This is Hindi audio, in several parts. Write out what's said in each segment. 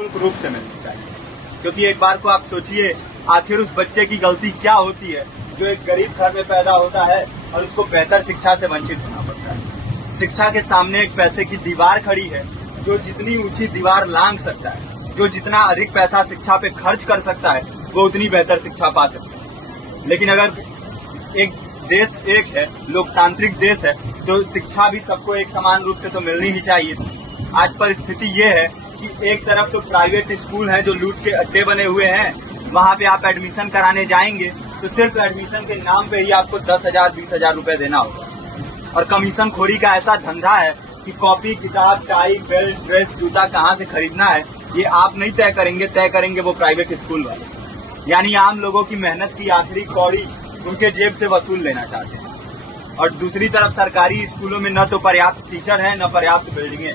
रूप से मिलनी चाहिए। क्योंकि एक बार को आप सोचिए, आखिर उस बच्चे की गलती क्या होती है जो एक गरीब घर में पैदा होता है और उसको बेहतर शिक्षा से वंचित होना पड़ता है। शिक्षा के सामने एक पैसे की दीवार खड़ी है, जो जितनी ऊंची दीवार लांघ सकता है, जो जितना अधिक पैसा शिक्षा पे खर्च कर सकता है, वो उतनी बेहतर शिक्षा पा सकता है। लेकिन अगर एक देश एक है, लोकतांत्रिक देश है, तो शिक्षा भी सबको एक समान रूप से तो मिलनी ही चाहिए। आज परिस्थिति ये है कि एक तरफ तो प्राइवेट स्कूल हैं जो लूट के अड्डे बने हुए हैं, वहाँ पे आप एडमिशन कराने जाएंगे तो सिर्फ एडमिशन के नाम पे ही आपको 10,000 20,000 रुपए देना होगा। और कमीशन खोरी का ऐसा धंधा है कि कॉपी, किताब, टाई, बेल्ट, ड्रेस, जूता कहाँ से खरीदना है ये आप नहीं तय करेंगे वो प्राइवेट स्कूल वाले। यानी आम लोगों की मेहनत की आखिरी कौड़ी उनके जेब से वसूल लेना चाहते हैं। और दूसरी तरफ सरकारी स्कूलों में न तो पर्याप्त टीचर है, न पर्याप्त बिल्डिंगे।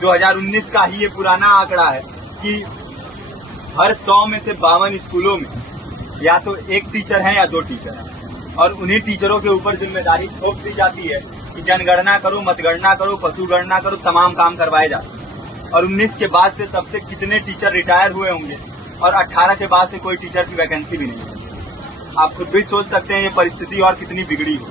2019 का ही ये पुराना आंकड़ा है कि हर 100 में से 52 स्कूलों में या तो एक टीचर है या 2 टीचर हैं। और उन्हीं टीचरों के ऊपर जिम्मेदारी थोप दी जाती है कि जनगणना करो, मतगणना करो, पशु गणना करो, तमाम काम करवाए जाते हैं। और 19 के बाद से तब से कितने टीचर रिटायर हुए होंगे और 18 के बाद से कोई टीचर की वैकेंसी भी नहीं है। आप खुद भी सोच सकते हैं ये परिस्थिति और कितनी बिगड़ी हो।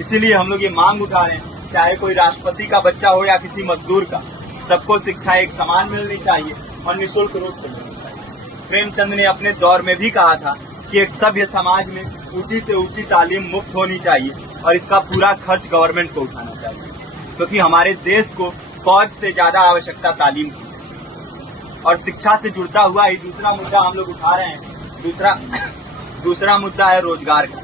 इसीलिए हम लोग ये मांग उठा रहे हैं, चाहे कोई राष्ट्रपति का बच्चा हो या किसी मजदूर का, सबको शिक्षा एक समान मिलनी चाहिए और निःशुल्क रूप से मिलनी चाहिए। प्रेमचंद ने अपने दौर में भी कहा था कि एक सभ्य समाज में ऊंची से ऊंची तालीम मुफ्त होनी चाहिए और इसका पूरा खर्च गवर्नमेंट को उठाना चाहिए, क्योंकि हमारे देश को फौज से ज्यादा आवश्यकता तालीम की है। और शिक्षा से जुड़ता हुआ ही दूसरा मुद्दा हम लोग उठा रहे हैं। दूसरा मुद्दा है रोजगार का।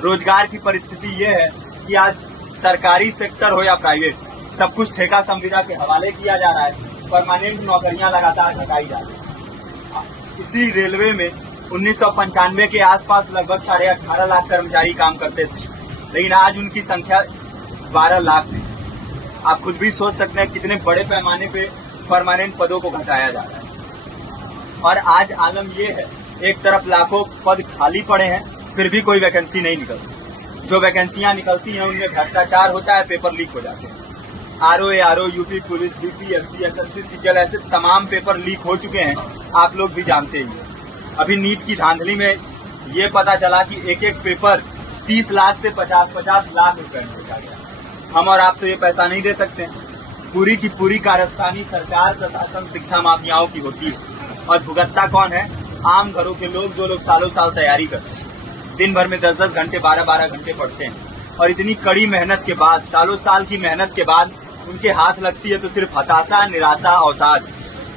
रोजगार की परिस्थिति ये है कि आज सरकारी सेक्टर हो या प्राइवेट, सब कुछ ठेका संविदा के हवाले किया जा रहा है। परमानेंट नौकरियां लगातार घटाई जा रही है। इसी रेलवे में 1995 के आसपास लगभग 18.5 लाख कर्मचारी काम करते थे, लेकिन आज उनकी संख्या 12 लाख है। आप खुद भी सोच सकते हैं कितने बड़े पैमाने पे परमानेंट पदों को घटाया जा रहा है। और आज आलम ये है, एक तरफ लाखों पद खाली पड़े हैं, फिर भी कोई वैकेंसी नहीं निकलती। जो वैकेंसियां निकलती हैं उनमें भ्रष्टाचार होता है, पेपर लीक हो जाते हैं। RO, UP police, BPSC, SSC, CGL, ऐसे तमाम पेपर लीक हो चुके हैं, आप लोग भी जानते ही हैं। अभी नीट की धांधली में ये पता चला कि एक एक पेपर 30 लाख से 50-50 लाख रुपए में बेचा गया। हम और आप तो ये पैसा नहीं दे सकते। पूरी की पूरी कारस्तानी सरकार, प्रशासन, शिक्षा माफियाओं की होती है। और भुगतता कौन है? आम घरों के लोग, जो लोग सालों साल तैयारी करते हैं, दिन भर में 10-10 घंटे, 12-12 घंटे पढ़ते हैं। और इतनी कड़ी मेहनत के बाद, सालों साल की मेहनत के बाद उनके हाथ लगती है तो सिर्फ हताशा, निराशा, अवसाद।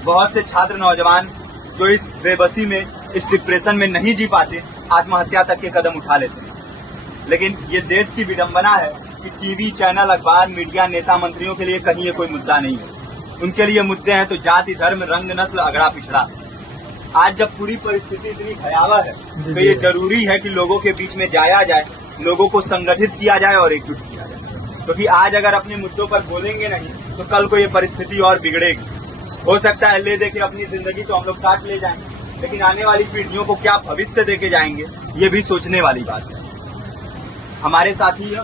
बहुत से छात्र नौजवान जो इस बेबसी में, इस डिप्रेशन में नहीं जी पाते, आत्महत्या तक के कदम उठा लेते हैं। लेकिन ये देश की विडंबना है कि टीवी चैनल, अखबार, मीडिया, नेता, मंत्रियों के लिए कहीं ये कोई मुद्दा नहीं है। उनके लिए मुद्दे हैं तो जाति, धर्म, रंग, नस्ल, अगड़ा पिछड़ा। आज जब पूरी परिस्थिति इतनी भयावह है तो ये जरूरी है कि लोगों के बीच में जाया जाए, लोगों को संगठित किया जाए और एकजुट किया जाए। क्योंकि आज अगर अपने मुद्दों पर बोलेंगे नहीं तो कल को ये परिस्थिति और बिगड़ेगी। हो सकता है ले देके अपनी जिंदगी तो हम लोग काट ले जाएंगे, लेकिन आने वाली पीढ़ियों को क्या भविष्य देके जाएंगे, ये भी सोचने वाली बात है। हमारे साथी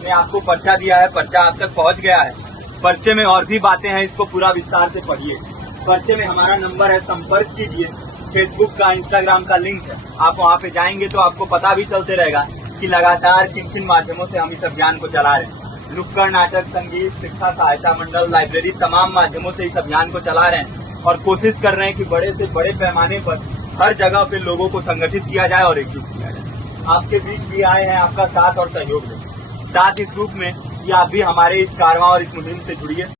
ने आपको पर्चा दिया है, पर्चा आप तक पहुंच गया है। पर्चे में और भी बातें हैं, इसको पूरा विस्तार से पढ़िए। पर्चे में हमारा नंबर है, संपर्क कीजिए। फेसबुक का, इंस्टाग्राम का लिंक है, आप वहाँ पे जाएंगे तो आपको पता भी चलते रहेगा कि लगातार किन किन माध्यमों से हम इस अभियान को चला रहे हैं। नुक्कड़ नाटक, संगीत, शिक्षा सहायता मंडल, लाइब्रेरी, तमाम माध्यमों से इस अभियान को चला रहे हैं और कोशिश कर रहे हैं कि बड़े से बड़े पैमाने पर हर जगह पे लोगों को संगठित किया जाए और एकजुट किया जाए। आपके बीच भी आए हैं, आपका साथ और सहयोग दें। साथ इस रूप में कि आप भी हमारे इस कारवां और इस मुहिम से जुड़िए।